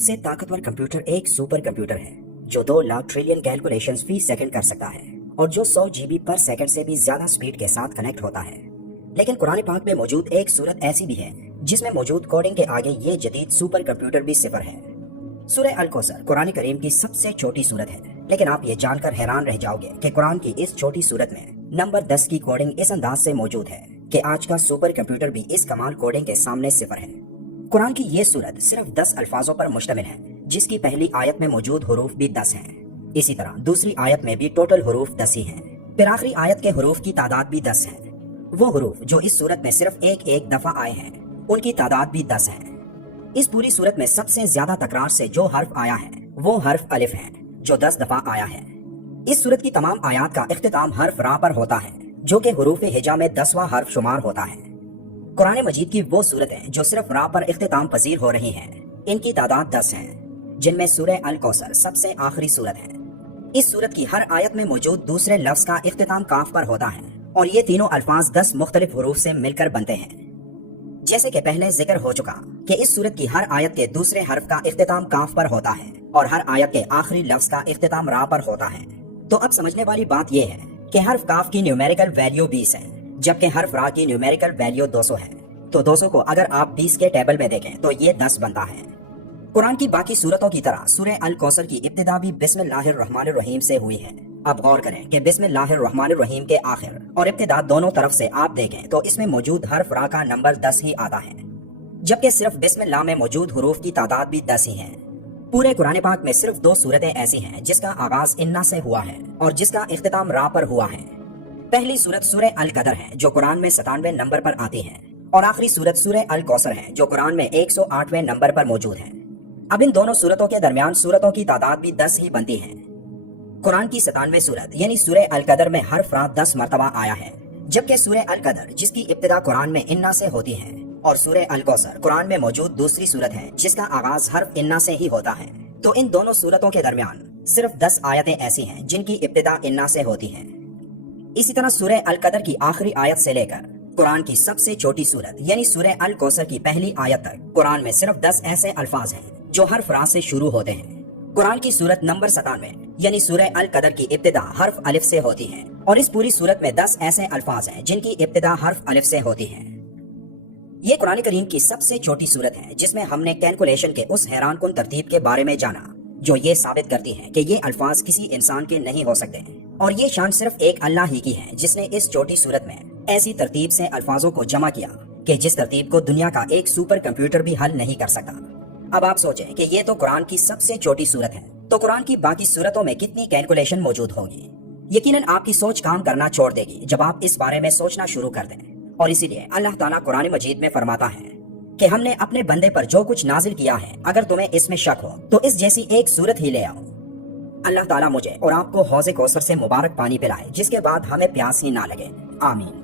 سب سے طاقتور کمپیوٹر ایک سپر کمپیوٹر ہے جو 2 لاکھ ٹریلین کیلکولیشنز فی سیکنڈ کر سکتا ہے اور جو 100 GB پر سیکنڈ سے بھی زیادہ سپیڈ کے ساتھ کنیکٹ ہوتا ہے۔ لیکن قرآن پاک میں موجود ایک صورت ایسی بھی ہے جس میں موجود کوڈنگ کے آگے یہ جدید سپر کمپیوٹر بھی صفر ہے۔ سورہ الکوثر قرآن کریم کی سب سے چھوٹی صورت ہے، لیکن آپ یہ جان کر حیران رہ جاؤ گے کہ قرآن کی اس چھوٹی صورت میں نمبر 10 کی کوڈنگ اس انداز سے موجود ہے کہ آج کا سپر کمپیوٹر بھی اس کمال کوڈنگ کے سامنے صفر ہے۔ قرآن کی یہ صورت صرف 10 الفاظوں پر مشتمل ہے، جس کی پہلی آیت میں موجود حروف بھی 10 ہیں۔ اسی طرح دوسری آیت میں بھی ٹوٹل حروف 10 ہی ہیں، پھر آخری آیت کے حروف کی تعداد بھی 10 ہے۔ وہ حروف جو اس صورت میں صرف ایک دفعہ آئے ہیں ان کی تعداد بھی 10 ہے۔ اس پوری صورت میں سب سے زیادہ تکرار سے جو حرف آیا ہے وہ حرف الف ہے جو 10 دفعہ آیا ہے۔ اس صورت کی تمام آیات کا اختتام حرف را پر ہوتا ہے جو کہ حروف ہجا میں 10واں حرف شمار ہوتا ہے۔ قرآن مجید کی وہ صورتیں جو صرف را پر اختتام پذیر ہو رہی ہیں ان کی تعداد 10 ہیں، جن میں سورہ الکوثر سب سے آخری صورت ہے۔ اس صورت کی ہر آیت میں موجود دوسرے لفظ کا اختتام کاف پر ہوتا ہے اور یہ تینوں الفاظ 10 مختلف حروف سے مل کر بنتے ہیں۔ جیسے کہ پہلے ذکر ہو چکا کہ اس صورت کی ہر آیت کے دوسرے حرف کا اختتام کاف پر ہوتا ہے اور ہر آیت کے آخری لفظ کا اختتام را پر ہوتا ہے۔ تو اب سمجھنے والی بات یہ ہے کہ حرف کاف کی نیومیریکل ویلیو 20 ہے، جبکہ حرف را کی نیومیریکل ویلیو 200 ہے۔ تو 200 کو اگر آپ 20 کے ٹیبل میں دیکھیں تو یہ 10 بنتا ہے۔ قرآن کی باقی سورتوں کی طرح سورہ الکوثر کی ابتدا بھی بسم اللہ الرحمن الرحیم سے ہوئی ہے۔ اب غور کریں کہ بسم اللہ الرحمن الرحیم کے آخر اور ابتدا دونوں طرف سے آپ دیکھیں تو اس میں موجود حرف را کا نمبر 10 ہی آتا ہے، جبکہ صرف بسم اللہ میں موجود حروف کی تعداد بھی 10 ہی ہیں۔ پورے قرآن پاک میں صرف 2 صورتیں ایسی ہیں جس کا آغاز انا سے ہوا ہے اور جس کا اختتام را پر ہوا ہے۔ پہلی صورت سورہ القدر ہے جو قرآن میں 97 نمبر پر آتی ہے، اور آخری صورت سورہ الکوثر ہے جو قرآن میں 108ویں نمبر پر موجود ہے۔ اب ان دونوں صورتوں کے درمیان صورتوں کی تعداد بھی 10 ہی بنتی ہے۔ قرآن کی 97ویں صورت یعنی سورہ القدر میں حرف را 10 مرتبہ آیا ہے، جبکہ سورہ القدر جس کی ابتدا قرآن میں انا سے ہوتی ہے اور سورہ الکوثر قرآن میں موجود دوسری صورت ہے جس کا آغاز حرف انا سے ہی ہوتا ہے۔ تو ان دونوں صورتوں کے درمیان صرف 10 آیتیں ایسی ہیں جن کی ابتدا انا سے ہوتی ہے۔ اسی طرح سورہ القدر کی آخری آیت سے لے کر قرآن کی سب سے چھوٹی صورت یعنی سورہ الکوثر کی پہلی آیت تک قرآن میں صرف 10 ایسے الفاظ ہیں جو حرف را سے شروع ہوتے ہیں۔ قرآن کی صورت نمبر 97 یعنی سورہ القدر کی ابتدا حرف الف سے ہوتی ہے، اور اس پوری صورت میں 10 ایسے الفاظ ہیں جن کی ابتدا حرف الف سے ہوتی ہے۔ یہ قرآن کریم کی سب سے چھوٹی صورت ہے جس میں ہم نے کیلکولیشن کے اس حیران کن ترتیب کے بارے میں جانا جو یہ ثابت کرتی ہے کہ یہ الفاظ کسی انسان کے نہیں ہو سکتے، اور یہ شان صرف ایک اللہ ہی کی ہے جس نے اس چھوٹی صورت میں ایسی ترتیب سے الفاظوں کو جمع کیا کہ جس ترتیب کو دنیا کا ایک سپر کمپیوٹر بھی حل نہیں کر سکتا۔ اب آپ سوچیں کہ یہ تو قرآن کی سب سے چھوٹی صورت ہے، تو قرآن کی باقی صورتوں میں کتنی کیلکولیشن موجود ہوگی؟ یقیناً آپ کی سوچ کام کرنا چھوڑ دے گی جب آپ اس بارے میں سوچنا شروع کر دیں۔ اور اسی لیے اللہ تعالیٰ قرآن مجید میں فرماتا ہے کہ ہم نے اپنے بندے پر جو کچھ نازل کیا ہے اگر تمہیں اس میں شک ہو تو اس جیسی ایک صورت ہی لے آؤ۔ اللہ تعالیٰ مجھے اور آپ کو حوض کوثر سے مبارک پانی پلائے جس کے بعد ہمیں پیاس ہی نہ لگے، آمین۔